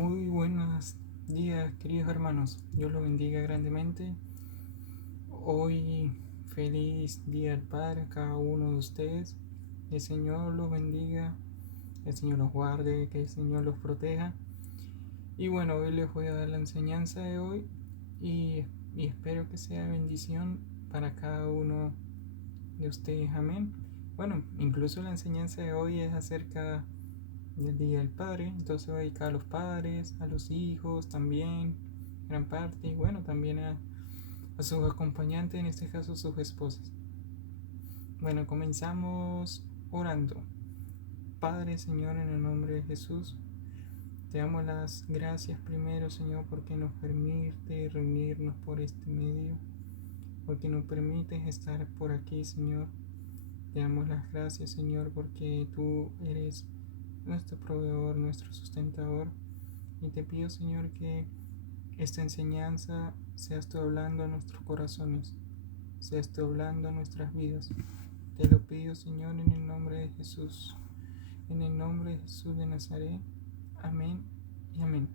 Muy buenos días, queridos hermanos. Dios los bendiga grandemente. Hoy, feliz Día del Padre a cada uno de ustedes. El Señor los bendiga, el Señor los guarde, que el Señor los proteja. Y bueno, hoy les voy a dar la enseñanza de hoy y, espero que sea bendición para cada uno de ustedes. Amén. Bueno, incluso la enseñanza de hoy es acerca del Día del Padre, entonces va dedicado a los padres, a los hijos también, gran parte, y bueno, también a sus acompañantes, en este caso sus esposas. Bueno, comenzamos orando. Padre, Señor, en el nombre de Jesús, te damos las gracias primero, Señor, porque nos permite reunirnos por este medio, porque nos permites estar por aquí, Señor. Te damos las gracias, Señor, porque tú eres nuestro proveedor, nuestro sustentador. Y te pido, Señor, que esta enseñanza seas tú hablando a nuestros corazones, seas tú hablando a nuestras vidas. Te lo pido, Señor, en el nombre de Jesús, en el nombre de Jesús de Nazaret. Amén y amén.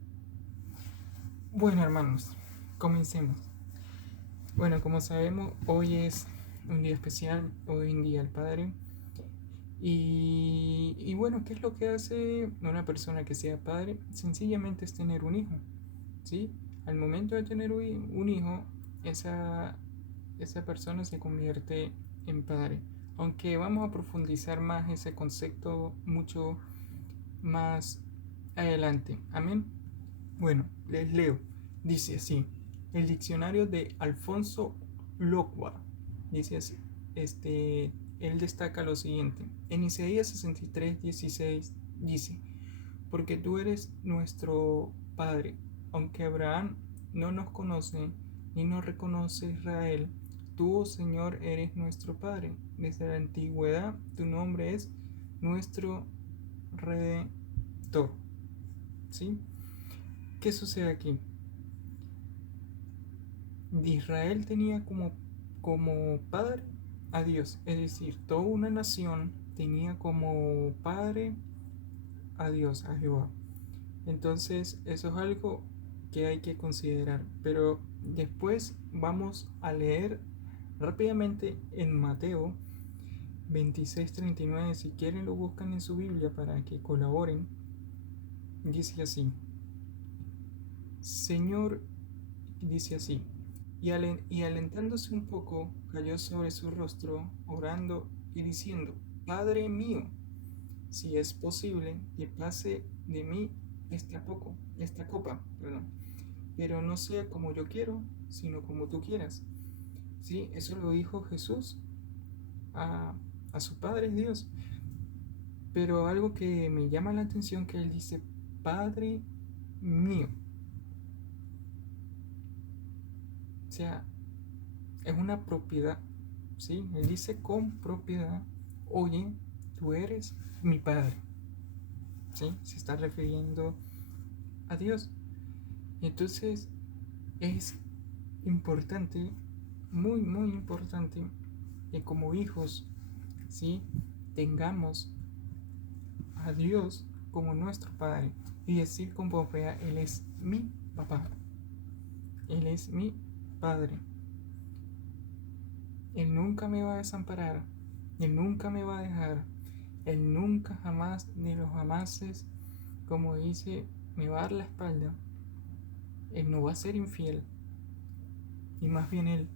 Bueno, hermanos, comencemos. Bueno, como sabemos, hoy es un día especial, hoy en Día del Padre. Y bueno, ¿qué es lo que hace una persona que sea padre? Sencillamente es tener un hijo, ¿sí? Al momento de tener un hijo, esa persona se convierte en padre. Aunque vamos a profundizar más ese concepto mucho más adelante. Amén. Bueno, les leo. Dice así, el diccionario de Alfonso Locua dice así, él destaca lo siguiente. En Isaías 63:16 dice, porque tú eres nuestro Padre, aunque Abraham no nos conoce ni nos reconoce Israel, tú, oh Señor, eres nuestro Padre. Desde la antigüedad tu nombre es nuestro Redentor. ¿Sí? ¿Qué sucede aquí? Israel tenía como padre a Dios, es decir, toda una nación tenía como padre a Dios, a Jehová. Entonces eso es algo que hay que considerar. Pero después vamos a leer rápidamente en Mateo 26:39. Si quieren lo buscan en su Biblia para que colaboren. Dice así, Señor, dice así, y alentándose un poco, cayó sobre su rostro, orando y diciendo, Padre mío, si es posible, que pase de mí esta copa, pero no sea como yo quiero, sino como tú quieras. ¿Sí? Eso lo dijo Jesús a su Padre Dios. Pero algo que me llama la atención que él dice, Padre mío. O sea, es una propiedad, ¿sí? Él dice con propiedad, oye, tú eres mi Padre, ¿sí? Se está refiriendo a Dios. Y entonces es importante, muy, muy importante, que como hijos, ¿sí? Tengamos a Dios como nuestro Padre y decir con propiedad, Él es mi papá, Él es mi Padre. Él nunca me va a desamparar, Él nunca me va a dejar, Él nunca jamás de los jamases, como dice, me va a dar la espalda. Él no va a ser infiel, y más bien Él,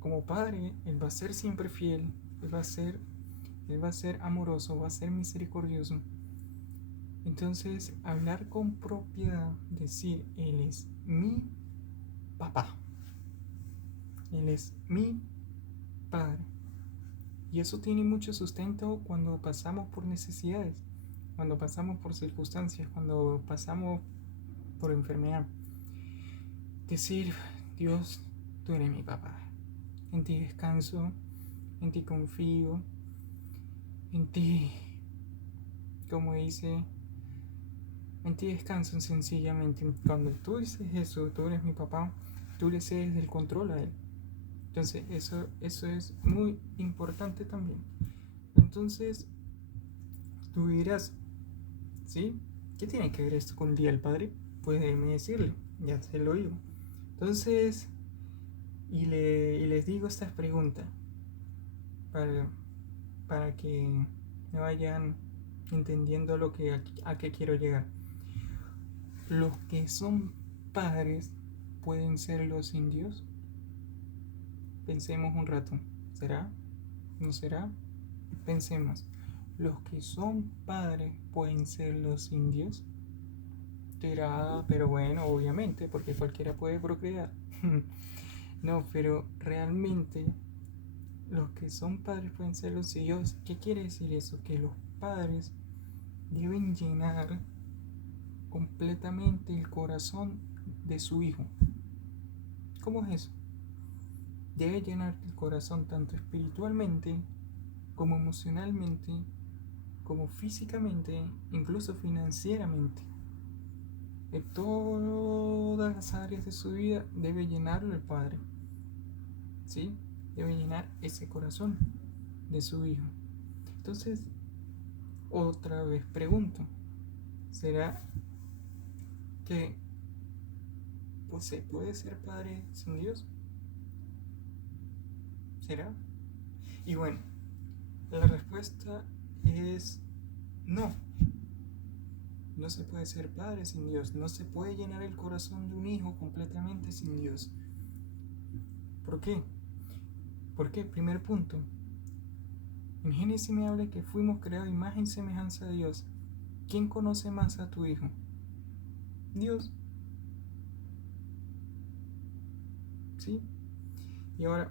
como Padre, Él va a ser siempre fiel, Él va a ser amoroso, va a ser misericordioso. Entonces, hablar con propiedad, decir, Él es mi papá, Él es mi Padre. Y eso tiene mucho sustento cuando pasamos por necesidades, cuando pasamos por circunstancias, cuando pasamos por enfermedad. Decir, Dios, tú eres mi papá. En ti descanso, en ti confío, en ti, como dice, en ti descanso sencillamente. Cuando tú dices eso, tú eres mi papá, tú le cedes el control a él. Entonces eso es muy importante también. Entonces tú dirás, ¿sí? ¿Qué tiene que ver esto con el Día del Padre? pues déjeme decirle, ya se lo digo. Entonces, y les digo estas preguntas para, para que me vayan entendiendo a qué quiero llegar. Los que son padres pueden ser los indios. Pensemos un rato. ¿Será? ¿No será? Pensemos. Los que son padres pueden ser los indios. Será, pero bueno, obviamente, porque cualquiera puede procrear. No, pero realmente los que son padres pueden ser los indios. ¿Qué quiere decir eso? Que los padres deben llenar completamente el corazón de su hijo. ¿Cómo es eso? Debe llenar el corazón tanto espiritualmente como emocionalmente, como físicamente, incluso financieramente. De todas las áreas de su vida debe llenarlo el padre. ¿Sí? Debe llenar ese corazón de su hijo. Entonces, otra vez pregunto, ¿será que pues, se puede ser padre sin Dios? ¿Será? Y bueno, la respuesta es no. No se puede ser padre sin Dios. No se puede llenar el corazón de un hijo completamente sin Dios. ¿Por qué? Porque, primer punto, en Génesis me habla que fuimos creados a imagen y semejanza de Dios. ¿Quién conoce más a tu hijo? Dios. ¿Sí? Y ahora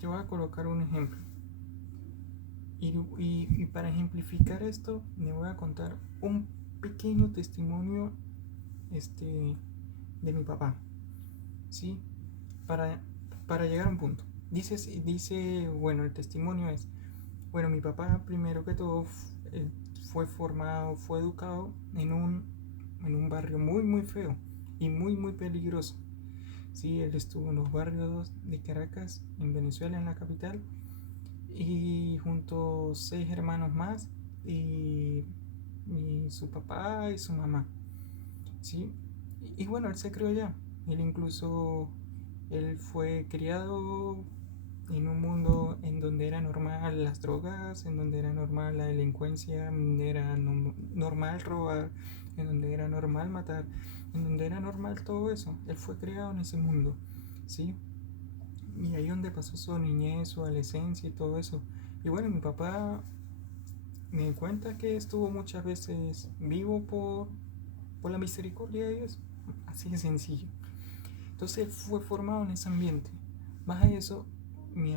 te voy a colocar un ejemplo. Y para ejemplificar esto, me voy a contar un pequeño testimonio de mi papá. ¿Sí? Para llegar a un punto. Dice, bueno, el testimonio es, bueno, mi papá primero que todo fue formado, fue educado en un barrio muy, muy feo y muy, muy peligroso. Sí, él estuvo en los barrios de Caracas, en Venezuela, en la capital, y junto a 6 hermanos más, y su papá y su mamá. ¿Sí? Y bueno, él se crió allá. Él fue criado en un mundo en donde era normal las drogas, en donde era normal la delincuencia, en donde era normal robar, en donde era normal matar, en donde era normal todo eso. Él fue criado en ese mundo, ¿sí? Y ahí donde pasó su niñez, su adolescencia y todo eso. Y bueno, mi papá me cuenta que estuvo muchas veces vivo por la misericordia de Dios. Así de sencillo. Entonces fue formado en ese ambiente. Más a eso, mi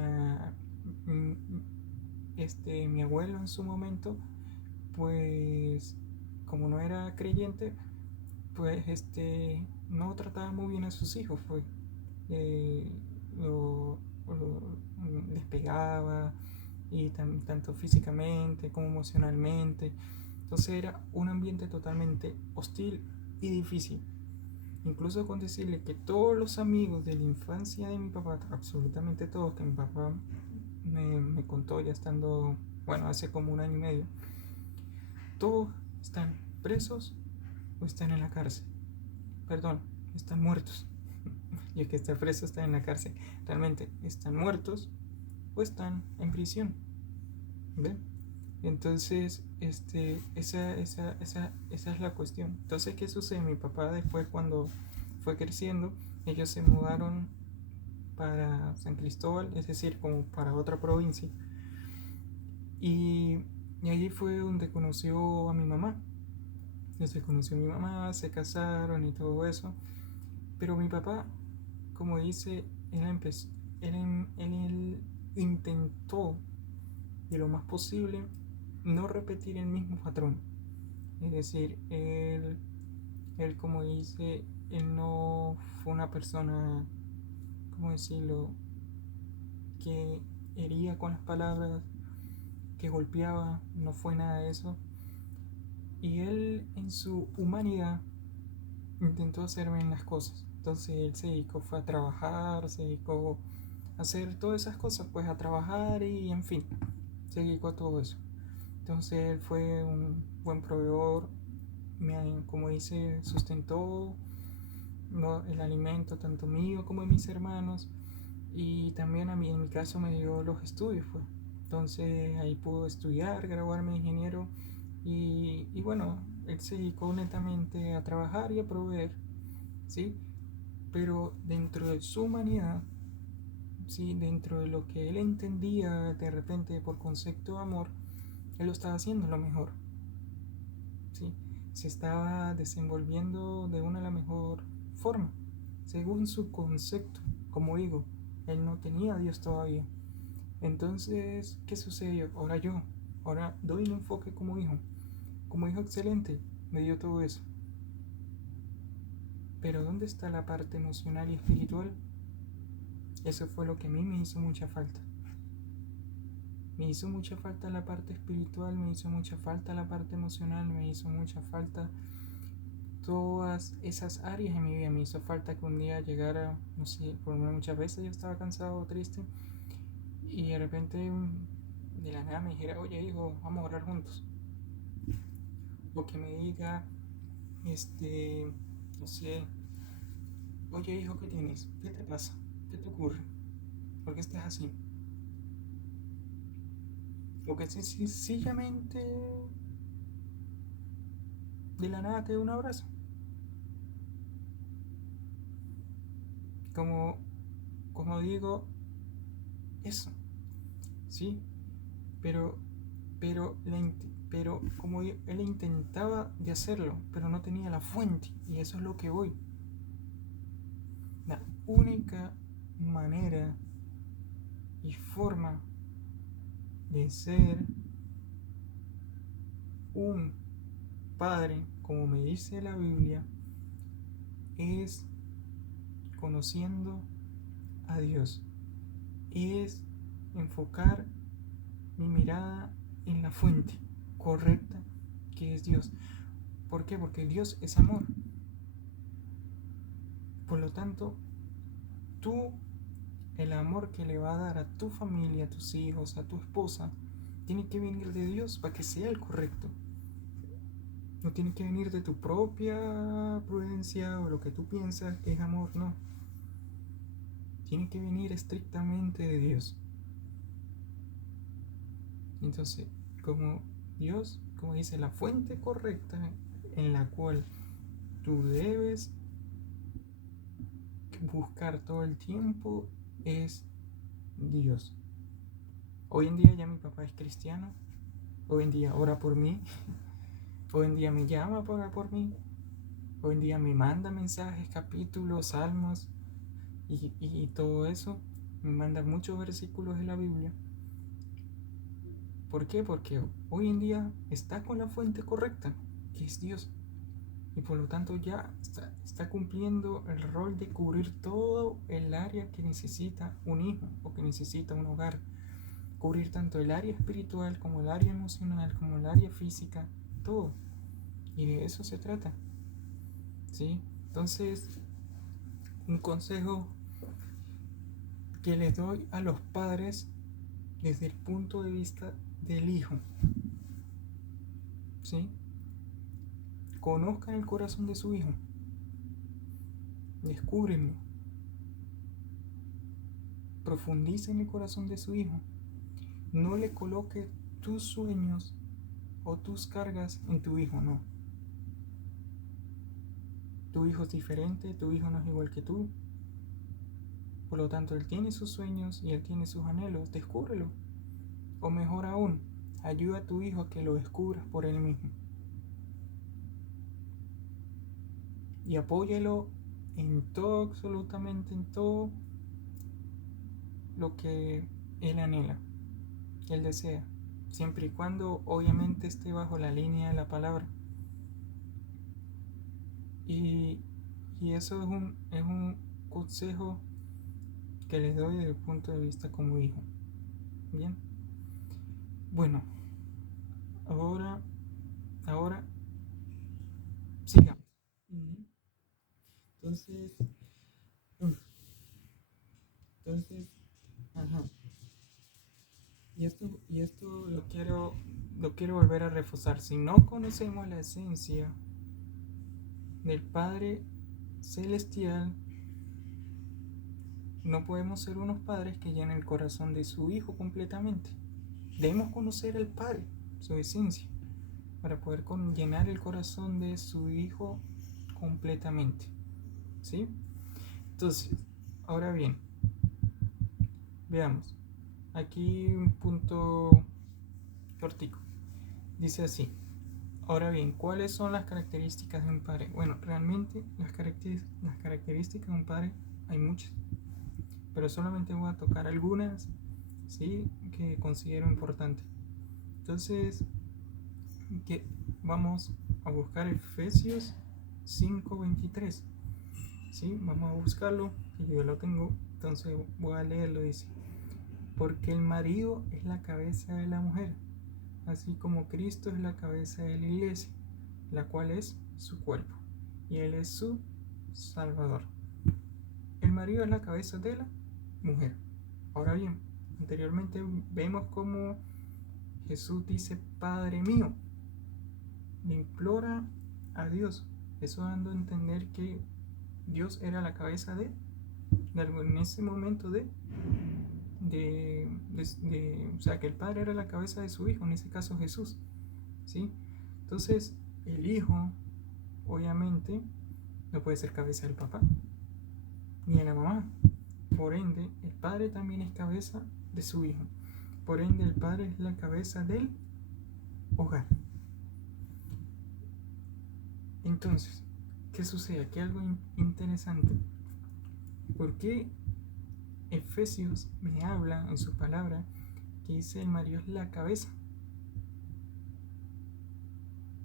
abuelo en su momento, pues como no era creyente, pues no trataba muy bien a sus hijos, pues lo les pegaba, y tanto físicamente como emocionalmente. Entonces era un ambiente totalmente hostil y difícil. Incluso con decirle que todos los amigos de la infancia de mi papá, absolutamente todos, que mi papá me contó ya estando, bueno, hace como 1 año y medio, todos están presos o están en la cárcel. Perdón, están muertos. Y el que está preso está en la cárcel. Realmente están muertos o están en prisión. ¿Ven? Entonces, esa es la cuestión. Entonces, ¿qué sucede? Mi papá después, cuando fue creciendo, ellos se mudaron para San Cristóbal, es decir, como para otra provincia. Y allí fue donde conoció a mi mamá. Se conoció a mi mamá, se casaron y todo eso. Pero mi papá, como dice, él intentó de lo más posible no repetir el mismo patrón. Es decir, él como dice, él no fue una persona, ¿cómo decirlo?, que hería con las palabras, que golpeaba, no fue nada de eso. Y él en su humanidad intentó hacer bien las cosas. Entonces él se dedicó, fue a trabajar, se dedicó a hacer todas esas cosas, pues a trabajar y en fin, se dedicó a todo eso. Entonces él fue un buen proveedor, como dice, sustentó el alimento tanto mío como de mis hermanos, y también a mí, en mi caso, me dio los estudios, pues. Entonces ahí pude estudiar, graduarme de ingeniero, y bueno, él se dedicó netamente a trabajar y a proveer, ¿sí? Pero dentro de su humanidad, ¿sí? Dentro de lo que él entendía de repente por concepto de amor, él lo estaba haciendo lo mejor, ¿sí? Se estaba desenvolviendo de una la mejor forma, según su concepto. Como digo, él no tenía a Dios todavía. Entonces, ¿qué sucedió? Ahora doy un enfoque como hijo excelente, me dio todo eso. Pero ¿dónde está la parte emocional y espiritual? Eso fue lo que a mí me hizo mucha falta. Me hizo mucha falta la parte espiritual, me hizo mucha falta la parte emocional, me hizo mucha falta todas esas áreas en mi vida. Me hizo falta que un día llegara, no sé, por lo menos muchas veces yo estaba cansado o triste, y de repente de la nada me dijera, oye hijo, vamos a orar juntos. O que me diga, no sé, oye hijo, ¿qué tienes? ¿Qué te pasa? ¿Qué te ocurre? ¿Por qué estás así? O que sencillamente de la nada te dé un abrazo. Como, como digo, eso, ¿sí? Pero, pero como él intentaba de hacerlo, pero no tenía la fuente, y eso es lo que voy. La única manera y forma de ser un padre, como me dice la Biblia, es conociendo a Dios, es enfocar mi mirada en la fuente correcta, que es Dios. ¿Por qué? Porque Dios es amor. Por lo tanto, tú, el amor que le va a dar a tu familia, a tus hijos, a tu esposa, tiene que venir de Dios para que sea el correcto. No tiene que venir de tu propia prudencia o lo que tú piensas que es amor, no. Tiene que venir estrictamente de Dios. Entonces, como Dios, como dice, la fuente correcta en la cual tú debes buscar todo el tiempo es Dios. Hoy en día ya mi papá es cristiano, hoy en día ora por mí, hoy en día me llama para orar por mí, hoy en día me manda mensajes, capítulos, salmos y todo eso, me manda muchos versículos de la Biblia. ¿Por qué? Porque hoy en día está con la fuente correcta, que es Dios. Y por lo tanto ya está cumpliendo el rol de cubrir todo el área que necesita un hijo o que necesita un hogar. Cubrir tanto el área espiritual como el área emocional, como el área física, todo. Y de eso se trata, ¿sí? Entonces, un consejo que les doy a los padres desde el punto de vista del hijo, ¿sí? Conozcan el corazón de su hijo, descúbrenlo, profundicen el corazón de su hijo. No le coloques tus sueños o tus cargas en tu hijo, no. Tu hijo es diferente, tu hijo no es igual que tú. Por lo tanto, él tiene sus sueños y él tiene sus anhelos. Descúbrelo. O mejor aún, ayuda a tu hijo a que lo descubras por él mismo. Y apóyalo en todo, absolutamente en todo lo que él anhela, él desea. Siempre y cuando obviamente esté bajo la línea de la palabra. Y eso es un consejo que les doy desde el punto de vista como hijo. Bien. Bueno, ahora sigamos. Entonces, entonces, ajá. Y esto lo quiero volver a reforzar. Si no conocemos la esencia del Padre Celestial, no podemos ser unos padres que llenen el corazón de su Hijo completamente. Debemos conocer al Padre, su esencia, para poder llenar el corazón de su Hijo completamente. ¿Sí? Entonces, ahora bien, veamos. Aquí un punto cortico. Dice así. Ahora bien, ¿cuáles son las características de un padre? Bueno, realmente las características de un padre hay muchas, pero solamente voy a tocar algunas, ¿sí?, que considero importantes. Entonces, vamos a buscar Efesios 5:23. ¿Sí? Vamos a buscarlo, que yo lo tengo, entonces voy a leerlo. Dice: porque el marido es la cabeza de la mujer, así como Cristo es la cabeza de la iglesia, la cual es su cuerpo, y Él es su Salvador. El marido es la cabeza de la mujer. Ahora bien, anteriormente vemos como Jesús dice: Padre mío, le implora a Dios, eso dando a entender que Dios era la cabeza en ese momento o sea, que el Padre era la cabeza de su Hijo, en ese caso Jesús, ¿sí? Entonces, el Hijo, obviamente, no puede ser cabeza del papá, ni de la mamá. Por ende, el Padre también es cabeza de su Hijo. Por ende, el Padre es la cabeza del hogar. Entonces, ¿qué sucede? Aquí algo interesante. ¿Por qué Efesios me habla en su palabra que dice el marido es la cabeza?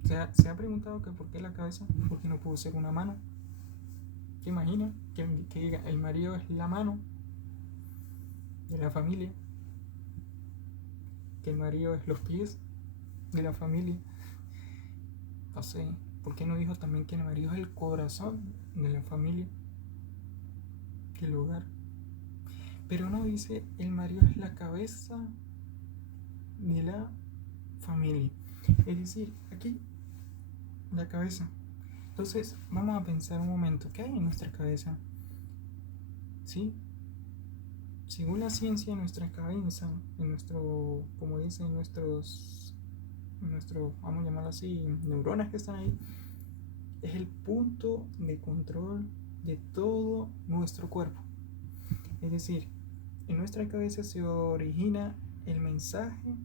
O sea, ¿se ha preguntado que por qué la cabeza? ¿Por qué no pudo ser una mano? ¿Qué imagina? Que diga el marido es la mano de la familia, que el marido es los pies de la familia. No sé, ¿por qué no dijo también que el marido es el corazón de la familia, que el hogar? Pero no dice el marido es la cabeza de la familia. Es decir, aquí la cabeza. Entonces, vamos a pensar un momento, ¿qué hay en nuestra cabeza? ¿Sí? Según la ciencia, en nuestra cabeza, en nuestro, como dicen vamos a llamarlo así, neuronas que están ahí, es el punto de control de todo nuestro cuerpo. Es decir, en nuestra cabeza se origina el mensaje,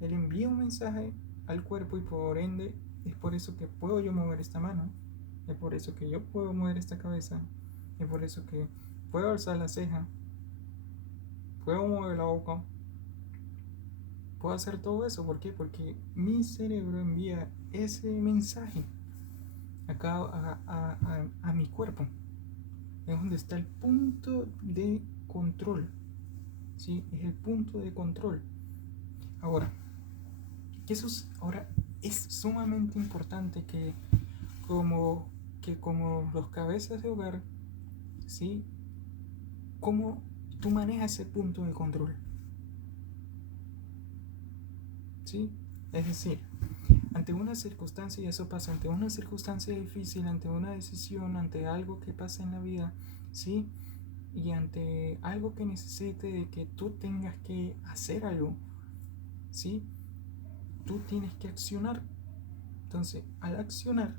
él envía un mensaje al cuerpo, y por ende es por eso que puedo yo mover esta mano, es por eso que yo puedo mover esta cabeza, es por eso que puedo alzar la ceja, puedo mover la boca, puedo hacer todo eso. ¿Por qué? Porque mi cerebro envía ese mensaje acá a mi cuerpo. Es donde está el punto de control, ¿sí? Es el punto de control. Ahora, ahora es sumamente importante que como los cabezas de hogar, ¿sí?, cómo tú manejas ese punto de control, ¿sí? Es decir, ante una circunstancia, y eso pasa, ante una circunstancia difícil, ante una decisión, ante algo que pasa en la vida, ¿sí?, y ante algo que necesite de que tú tengas que hacer algo, ¿sí?, tú tienes que accionar. Entonces, al accionar,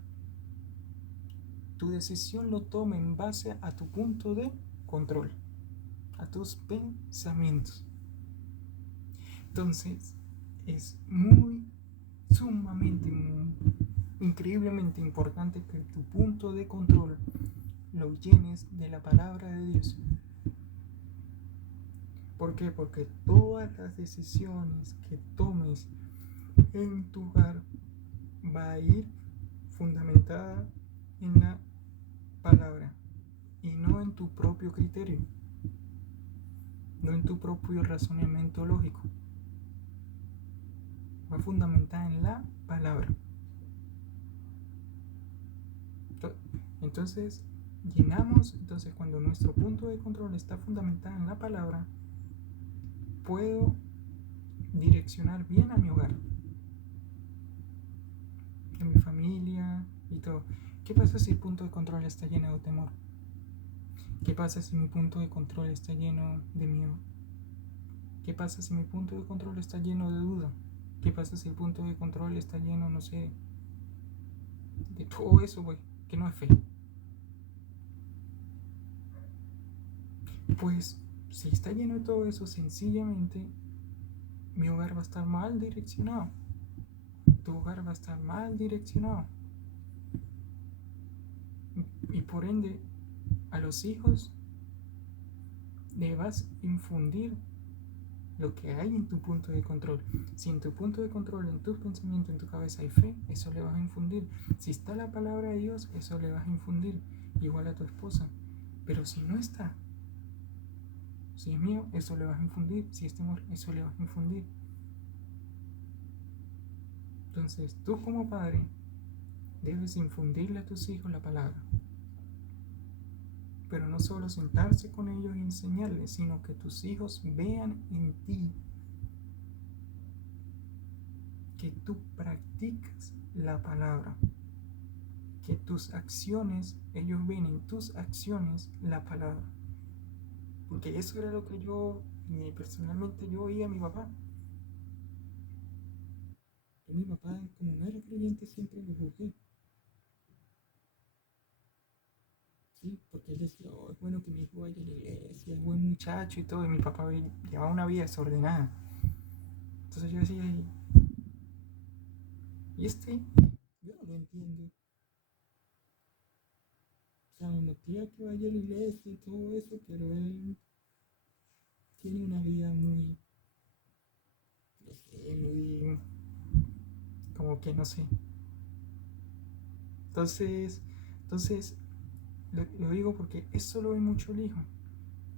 tu decisión lo toma en base a tu punto de control, a tus pensamientos. Entonces, es sumamente, increíblemente importante que tu punto de control lo llenes de la palabra de Dios. ¿Por qué? Porque todas las decisiones que tomes en tu hogar va a ir fundamentada en la palabra y no en tu propio criterio, no en tu propio razonamiento lógico. Va fundamentada en la palabra. Entonces, entonces cuando nuestro punto de control está fundamentado en la palabra, puedo direccionar bien a mi hogar, a mi familia y todo. ¿Qué pasa si el punto de control está lleno de temor? ¿Qué pasa si mi punto de control está lleno de miedo? ¿Qué pasa si mi punto de control está lleno de duda? ¿Qué pasa si el punto de control está lleno, no sé, de todo eso, güey, que no es fe? Pues si está lleno de todo eso, sencillamente mi hogar va a estar mal direccionado. Tu hogar va a estar mal direccionado. Y por ende, a los hijos le vas a infundir lo que hay en tu punto de control. Si en tu punto de control, en tus pensamientos, en tu cabeza hay fe, eso le vas a infundir. Si está la palabra de Dios, eso le vas a infundir. Igual a tu esposa. Pero si no está, si es mío, eso le vas a infundir. Si es temor, eso le vas a infundir. Entonces, tú como padre debes infundirle a tus hijos la palabra. Pero no solo sentarse con ellos y enseñarles, sino que tus hijos vean en ti que tú practicas la palabra, que tus acciones, ellos ven en tus acciones la palabra. Porque eso era lo que personalmente yo oía a mi papá. Y mi papá, como no era creyente, siempre lo juzgué. ¿Sí? Porque él decía, oh, es bueno que mi hijo vaya a la iglesia, es buen muchacho y todo. Y mi papá llevaba una vida desordenada. Entonces yo decía, ¿y este? Yo no lo entiendo. O sea, me motiva que vaya a la iglesia y todo eso, pero él tiene una vida muy, no sé, muy, como que no sé. Entonces lo digo porque eso lo ve mucho el hijo.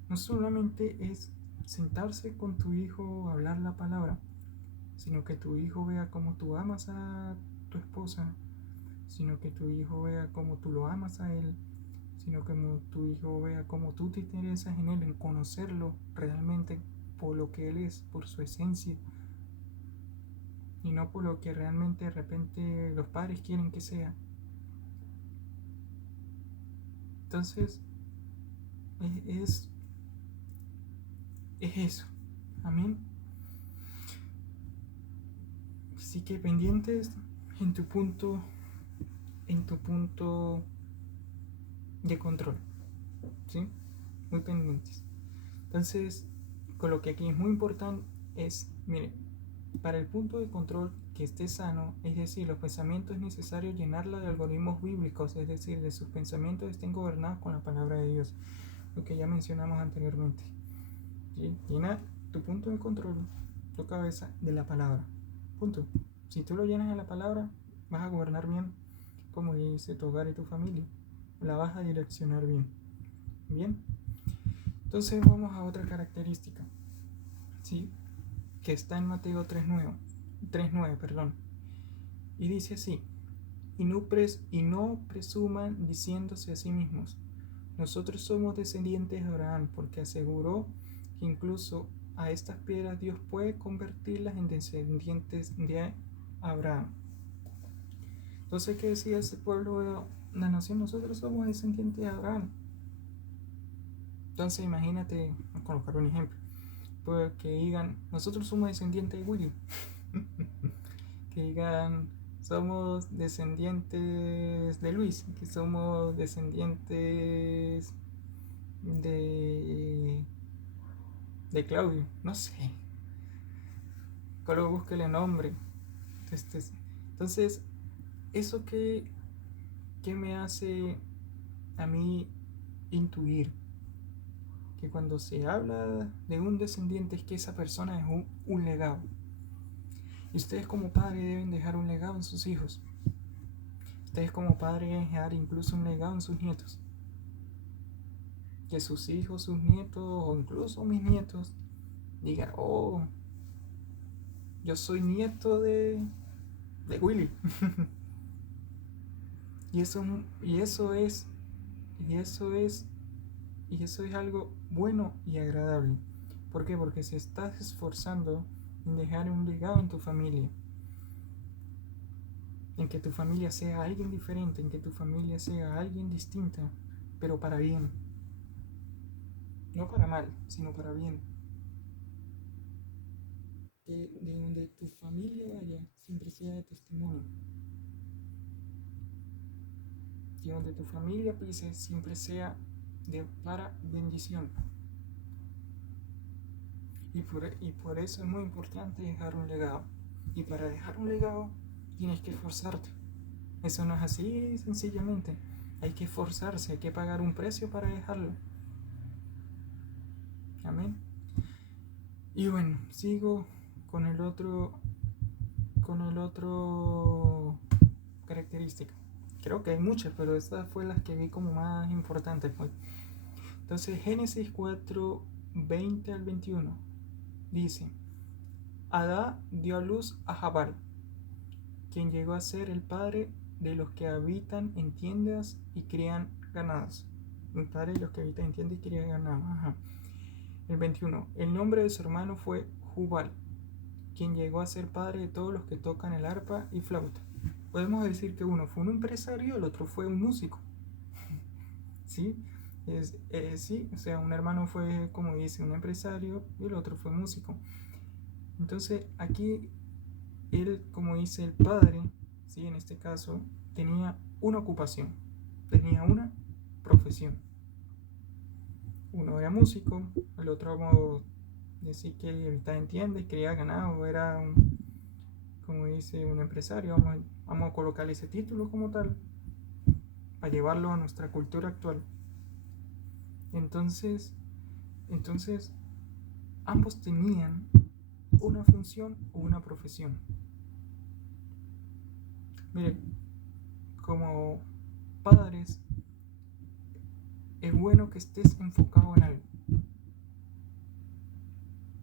No solamente es sentarse con tu hijo a hablar la palabra, sino que tu hijo vea cómo tú amas a tu esposa, sino que tu hijo vea cómo tú lo amas a él, sino que tu hijo vea cómo tú te interesas en él, en conocerlo realmente por lo que él es, por su esencia, y no por lo que realmente de repente los padres quieren que sea. Entonces, es, es eso. Amén. Así que pendientes en tu punto de control, ¿sí? Muy pendientes. Entonces, con lo que aquí es muy importante es, mire, para el punto de control que esté sano, es decir, los pensamientos es necesario llenarla de algoritmos bíblicos, es decir, de sus pensamientos estén gobernados con la palabra de Dios, lo que ya mencionamos anteriormente. ¿Sí? Llena tu punto de control, tu cabeza, de la palabra. Punto. Si tú lo llenas de la palabra, vas a gobernar bien, como dice, tu hogar y tu familia. La vas a direccionar bien. Bien. Entonces vamos a otra característica, ¿sí? Que está en Mateo 3:9, perdón. Y dice así: y no presuman diciéndose a sí mismos, nosotros somos descendientes de Abraham, porque aseguró que incluso a estas piedras Dios puede convertirlas en descendientes de Abraham. Entonces, ¿qué decía ese pueblo de la nación? Nosotros somos descendientes de Abraham. Entonces, imagínate, vamos a colocar un ejemplo, pues que digan, nosotros somos descendientes de William. Que digan, somos descendientes de Luis, que somos descendientes de Claudio, no sé, solo búsquele nombre. Entonces, eso que me hace a mí intuir que cuando se habla de un descendiente es que esa persona es un legado. Y ustedes como padres deben dejar un legado en sus hijos. Ustedes como padres deben dejar incluso un legado en sus nietos. Que sus hijos, sus nietos o incluso mis nietos digan, oh, yo soy nieto de Willy. y eso es algo bueno y agradable. ¿Por qué? Porque se estás esforzando en dejar un legado en tu familia. en que tu familia sea alguien diferente, en que tu familia sea alguien distinta, pero para bien. No para mal, sino para bien. Que de donde tu familia vaya, siempre sea de testimonio. Que donde tu familia pise, siempre sea para bendición. Y por eso es muy importante dejar un legado. Y para dejar un legado, tienes que esforzarte. Eso no es así sencillamente. Hay que esforzarse, hay que pagar un precio para dejarlo. Amén. Y bueno, sigo con el otro característica. Creo que hay muchas, pero estas fue las que vi como más importantes, pues. Entonces, Génesis 4, 20 al 21 dice: Adá dio a luz a Jabal, quien llegó a ser el padre de los que habitan en tiendas y crían ganados. El padre de los que habitan en tiendas y crían ganados. Ajá. El 21. El nombre de su hermano fue Jubal, quien llegó a ser padre de todos los que tocan el arpa y flauta. Podemos decir que uno fue un empresario, el otro fue un músico. ¿Sí? Sí, o sea, un hermano fue, como dice, un empresario y el otro fue músico. Entonces, aquí él, como dice el padre, ¿sí? En este caso, tenía una ocupación, tenía una profesión. Uno era músico, el otro, vamos a decir que habitaba en tiendas, quería ganado, era, como dice, un empresario. Vamos a colocarle ese título como tal, para llevarlo a nuestra cultura actual. Entonces, ambos tenían una función o una profesión. Miren, como padres, es bueno que estés enfocado en algo.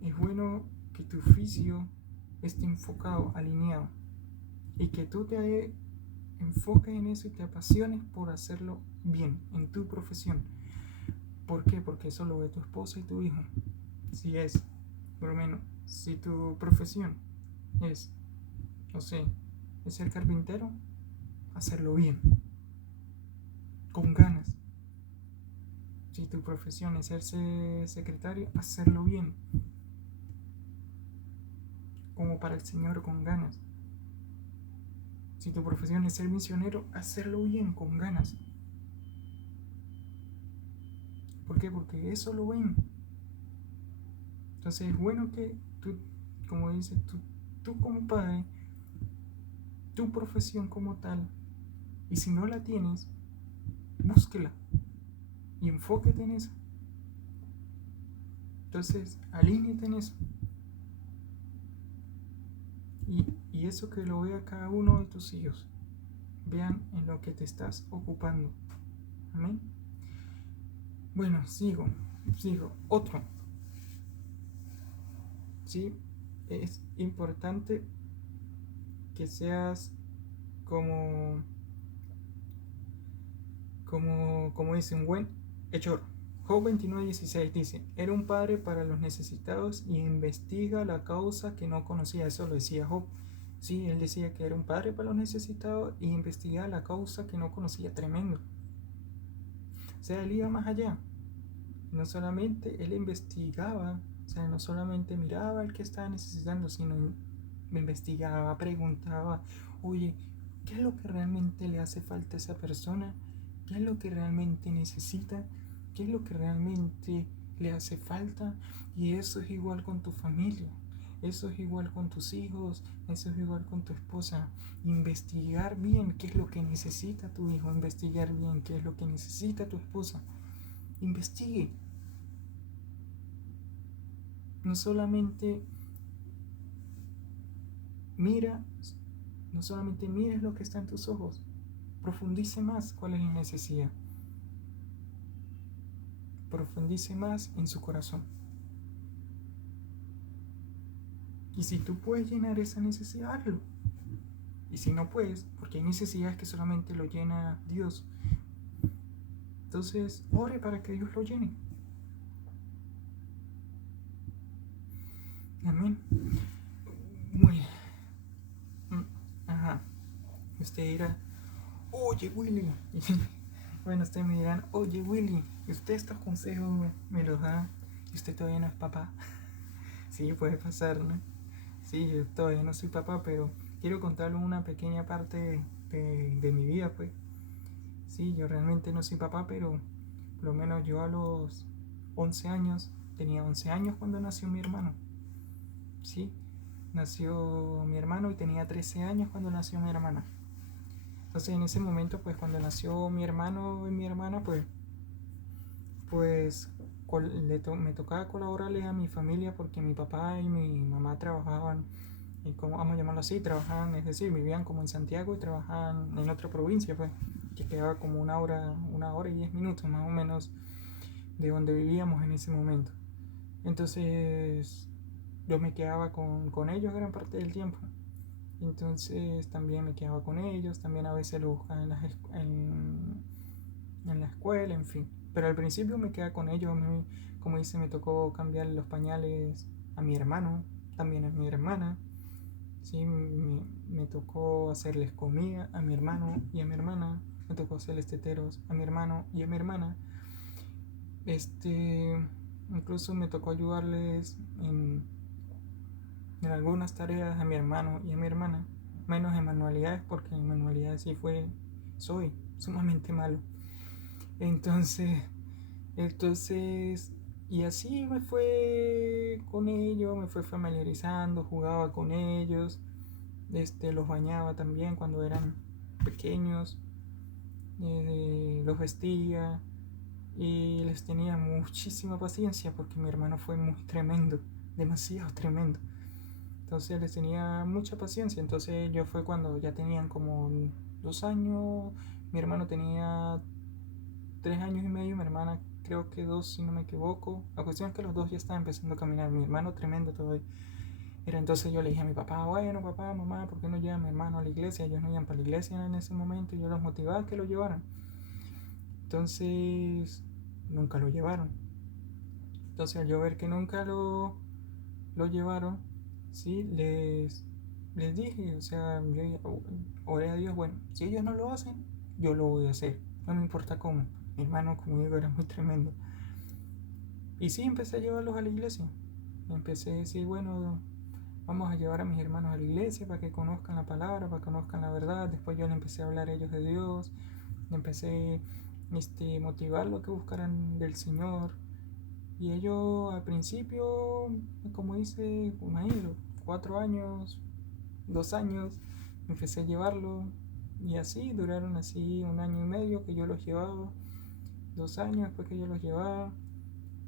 Es bueno que tu oficio esté enfocado, alineado, y que tú te enfoques en eso y te apasiones por hacerlo bien en tu profesión. ¿Por qué? Porque eso lo ve tu esposa y tu hijo. Si es, por lo menos, si tu profesión es, no sé, es ser carpintero, hacerlo bien, con ganas. Si tu profesión es ser secretario, hacerlo bien, como para el Señor, con ganas. Si tu profesión es ser misionero, hacerlo bien, con ganas. ¿Por qué? Porque eso lo ven. Entonces es bueno que tú, como dices, tú como padre, tu profesión como tal, y si no la tienes, búsquela y enfóquete en eso. Entonces, alíñate en eso. Y eso que lo vea cada uno de tus hijos. Vean en lo que te estás ocupando. Amén. Bueno, sigo. Otro. Sí, es importante que seas como dice, un buen hechor. Job 29:16 dice: era un padre para los necesitados y investiga la causa que no conocía. Eso lo decía Job. Sí, él decía que era un padre para los necesitados y investiga la causa que no conocía. Tremendo. O sea, él iba más allá. No solamente él investigaba, o sea, no solamente miraba al que estaba necesitando, sino investigaba, preguntaba: oye, ¿qué es lo que realmente le hace falta a esa persona? ¿Qué es lo que realmente necesita? ¿Qué es lo que realmente le hace falta? Y eso es igual con tu familia, eso es igual con tus hijos, eso es igual con tu esposa. Investigar bien qué es lo que necesita tu hijo, investigar bien qué es lo que necesita tu esposa. Investigue. No solamente mires lo que está en tus ojos, profundice más cuál es la necesidad. Profundice más en su corazón. Y si tú puedes llenar esa necesidad, hazlo. Y si no puedes, porque hay necesidades que solamente lo llena Dios, entonces ore para que Dios lo llene. Amén. Muy. usted dirá, oye Willy, bueno, ustedes me dirán, oye Willy, ¿usted estos consejos me los da y usted todavía no es papá? Sí, puede pasar, ¿no? Sí, yo todavía no soy papá, pero quiero contarle una pequeña parte de mi vida, pues. Sí, yo realmente no soy papá, pero por lo menos yo a los 11 años, tenía 11 años cuando nació mi hermano. Sí, nació mi hermano y tenía 13 años cuando nació mi hermana. Entonces en ese momento, pues cuando nació mi hermano y mi hermana, pues me tocaba colaborarle a mi familia porque mi papá y mi mamá trabajaban, y como vamos a llamarlo así, trabajaban, es decir, vivían como en Santiago y trabajaban en otra provincia, pues, que quedaba como una hora y 10 minutos más o menos de donde vivíamos en ese momento. Entonces yo me quedaba con ellos gran parte del tiempo. Entonces también me quedaba con ellos, también a veces lo buscaba en la escuela, en fin. Pero al principio me quedaba con ellos, como dice, me tocó cambiar los pañales a mi hermano, también a mi hermana. Sí, me tocó hacerles comida a mi hermano y a mi hermana, me tocó hacerles teteros a mi hermano y a mi hermana. Incluso me tocó ayudarles en algunas tareas a mi hermano y a mi hermana, menos en manualidades porque en manualidades soy sumamente malo. Entonces, y así me fue con ellos, me fue familiarizando, jugaba con ellos, los bañaba también cuando eran pequeños, los vestía y les tenía muchísima paciencia porque mi hermano fue muy tremendo, demasiado tremendo. Entonces les tenía mucha paciencia. Entonces yo fue cuando ya tenían como 2 años, mi hermano tenía 3 años y medio, mi hermana creo que 2 si no me equivoco. La cuestión es que los dos ya estaban empezando a caminar, mi hermano tremendo todavía. Entonces yo le dije a mi papá, bueno papá, mamá, ¿por qué no llevan a mi hermano a la iglesia? Ellos no iban para la iglesia en ese momento y yo los motivaba a que lo llevaran. Entonces nunca lo llevaron. Entonces al yo ver que nunca lo llevaron, sí, les dije, o sea, yo oré a Dios, bueno, si ellos no lo hacen, yo lo voy a hacer, no me importa cómo. Mi hermano, como digo, era muy tremendo. Y sí, empecé a llevarlos a la iglesia. Empecé a decir, bueno, vamos a llevar a mis hermanos a la iglesia para que conozcan la palabra, para que conozcan la verdad. Después yo les empecé a hablar a ellos de Dios, empecé a motivarlos a que buscaran del Señor. Y ellos al principio, como dice, imagínate, 4 años, 2 años, empecé a llevarlo y así, duraron así 1 año y medio que yo los llevaba, 2 años después que yo los llevaba.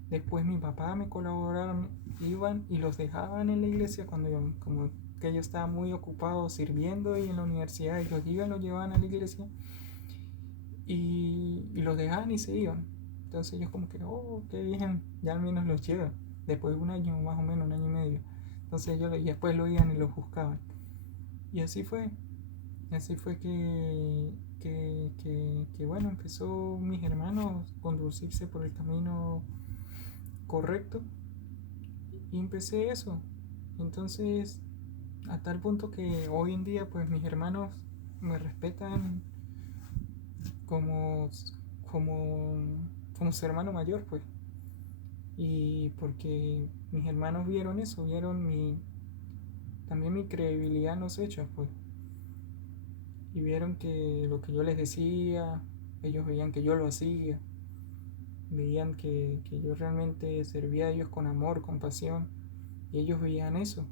Después mi papá me colaboraron, iban y los dejaban en la iglesia cuando como que yo estaba muy ocupado sirviendo y en la universidad, ellos iban, los llevaban a la iglesia y los dejaban y se iban. Entonces ellos como que, oh, qué bien, ya al menos los llevan. Después de 1 año, más o menos 1 año y medio. Entonces ellos y después lo iban y los buscaban. Y así fue que bueno, empezó mis hermanos a conducirse por el camino correcto y empecé eso. Entonces, a tal punto que hoy en día pues mis hermanos me respetan como, como, como su hermano mayor, pues. Y porque mis hermanos vieron eso, vieron también mi credibilidad en los hechos, pues. Y vieron que lo que yo les decía, ellos veían que yo lo hacía, veían que yo realmente servía a Dios con amor, con pasión, y ellos veían eso.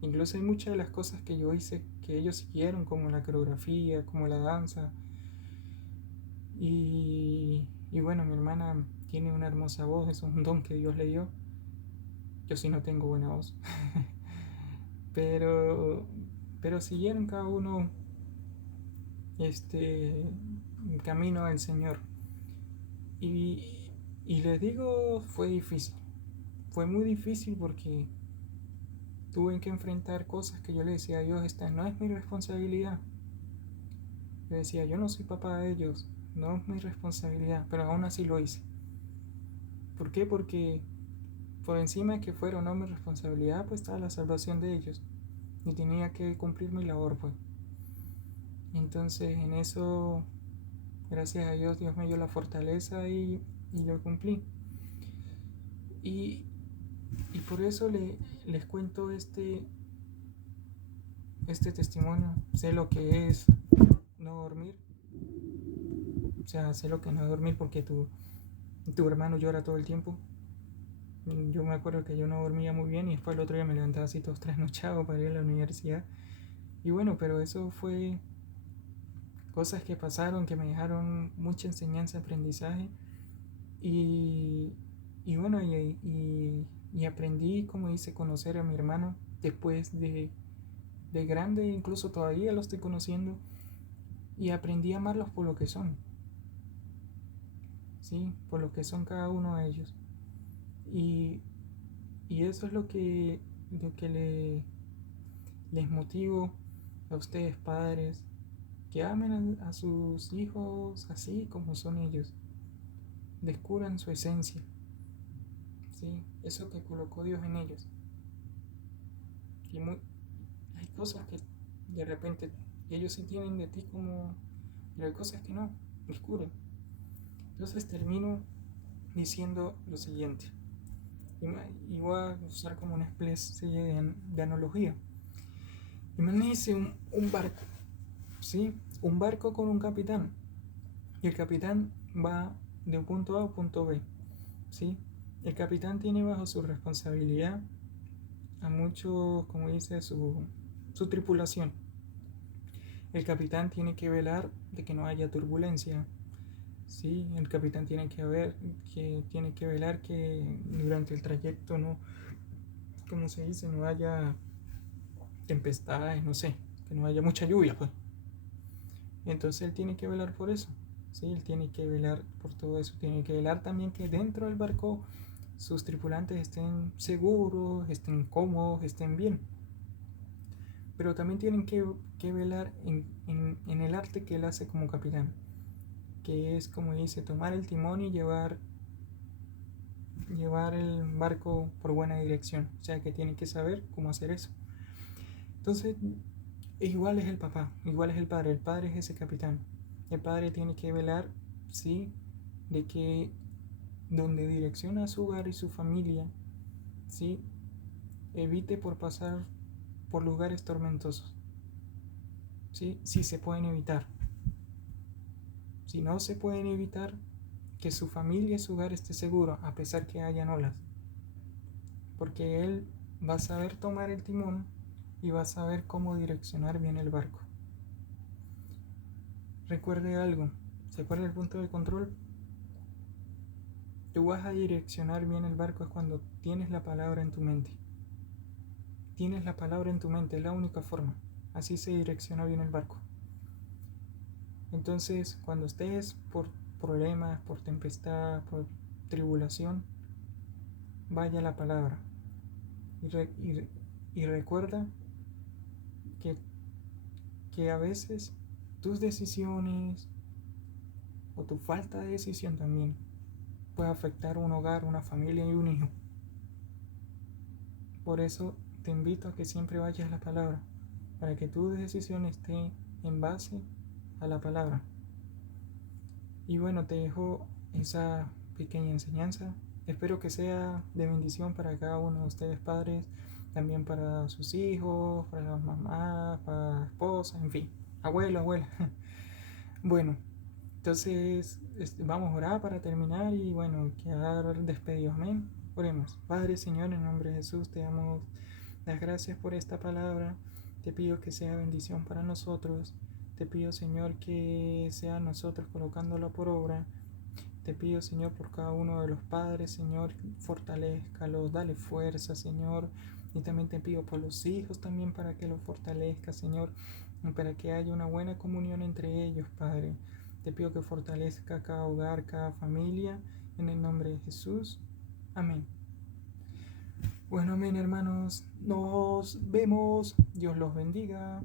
Incluso hay muchas de las cosas que yo hice que ellos siguieron, como la coreografía, como la danza. Y bueno, mi hermana tiene una hermosa voz, eso es un don que Dios le dio. Yo sí no tengo buena voz. pero, pero siguieron cada uno camino al Señor. Y, y les digo, fue difícil. Fue muy difícil porque tuve que enfrentar cosas que yo le decía a Dios, esta no es mi responsabilidad. Yo decía, yo no soy papá de ellos, no es mi responsabilidad, pero aún así lo hice. ¿Por qué? Porque por encima de que fuera o no mi responsabilidad, pues estaba la salvación de ellos. Y tenía que cumplir mi labor, pues. Entonces en eso, gracias a Dios, Dios me dio la fortaleza y lo cumplí. Y, y por eso les cuento este testimonio. Sé lo que es no dormir. O sea, sé lo que es no dormir porque tu hermano llora todo el tiempo. Yo me acuerdo que yo no dormía muy bien y después el otro día me levantaba así todos trasnochado para ir a la universidad. Y bueno, pero eso fue cosas que pasaron que me dejaron mucha enseñanza, aprendizaje. Y, y bueno, y aprendí, como dice, conocer a mi hermano después de grande, incluso todavía lo estoy conociendo. Y aprendí a amarlos por lo que son, ¿sí? Por lo que son cada uno de ellos. Y, y eso es lo que les motivo a ustedes padres, que amen a sus hijos así como son ellos. Descubran su esencia, ¿sí? Eso que colocó Dios en ellos. Y hay cosas que de repente ellos sí tienen de ti como... Pero hay cosas que no, descubren. Entonces termino diciendo lo siguiente. Y voy a usar como una especie de analogía. Imagínense un barco, ¿sí? Un barco con un capitán. Y el capitán va de un punto A a un punto B, ¿sí? El capitán tiene bajo su responsabilidad a muchos, como dice, su tripulación. El capitán tiene que velar de que no haya turbulencia, ¿sí? El capitán tiene que velar que durante el trayecto no, como se dice, no haya tempestades, no sé, que no haya mucha lluvia, pues. Entonces él tiene que velar por eso, ¿sí? Él tiene que velar por todo eso, tiene que velar también que dentro del barco sus tripulantes estén seguros, estén cómodos, estén bien. Pero también tienen que velar en el arte que él hace como capitán, que es, como dice, tomar el timón y llevar el barco por buena dirección. O sea que tiene que saber cómo hacer eso. Entonces, igual es el papá, igual es el padre. El padre es ese capitán. El padre tiene que velar, sí, de que donde direcciona su hogar y su familia, sí, evite por pasar por lugares tormentosos, sí, si se pueden evitar. Si no se pueden evitar, que su familia y su hogar esté seguro a pesar que hayan olas, porque él va a saber tomar el timón y va a saber cómo direccionar bien el barco. Recuerde algo, ¿se acuerda el punto de control? Tú vas a direccionar bien el barco es cuando tienes la palabra en tu mente. Tienes la palabra en tu mente, es la única forma. Así se direcciona bien el barco. Entonces, cuando estés por problemas, por tempestad, por tribulación, vaya la palabra. Y recuerda que, que a veces tus decisiones o tu falta de decisión también puede afectar un hogar, una familia y un hijo. Por eso te invito a que siempre vayas a la palabra, para que tu decisión esté en base a la palabra. Y bueno, te dejo esa pequeña enseñanza. Espero que sea de bendición para cada uno de ustedes padres, también para sus hijos, para las mamás, para la esposa, en fin, abuelo, abuela. Bueno, entonces vamos a orar para terminar y bueno, quedar despedidos. Amén. Oremos. Padre, Señor, en nombre de Jesús, te damos las gracias por esta palabra. Te pido que sea bendición para nosotros. Te pido, Señor, que sea nosotros colocándolo por obra. Te pido, Señor, por cada uno de los padres, Señor, fortalézcalos, dale fuerza, Señor. Y también te pido por los hijos también para que los fortalezca, Señor, y para que haya una buena comunión entre ellos, Padre. Te pido que fortalezca cada hogar, cada familia, en el nombre de Jesús. Amén. Bueno, amén, hermanos. Nos vemos. Dios los bendiga.